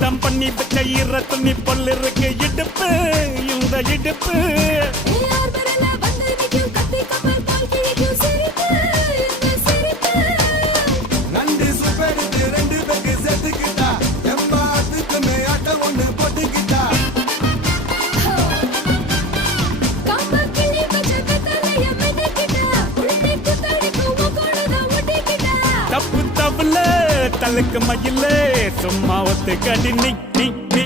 தம் பண்ணி வச்ச ஈர துணி பொல் இருக்கு இடுப்பு இந்த இடுப்பு நண்டு சுப்பெடுத்து ரெண்டு பேருக்கு செத்துக்கிட்டா எம்மாத்துக்கு மேயாட்ட ஒண்ணு போட்டுக்கிட்டா தப்பு தப்புல தலுக்கு மயிலே சும்மா ஒத்து கடி நீ நீ நீ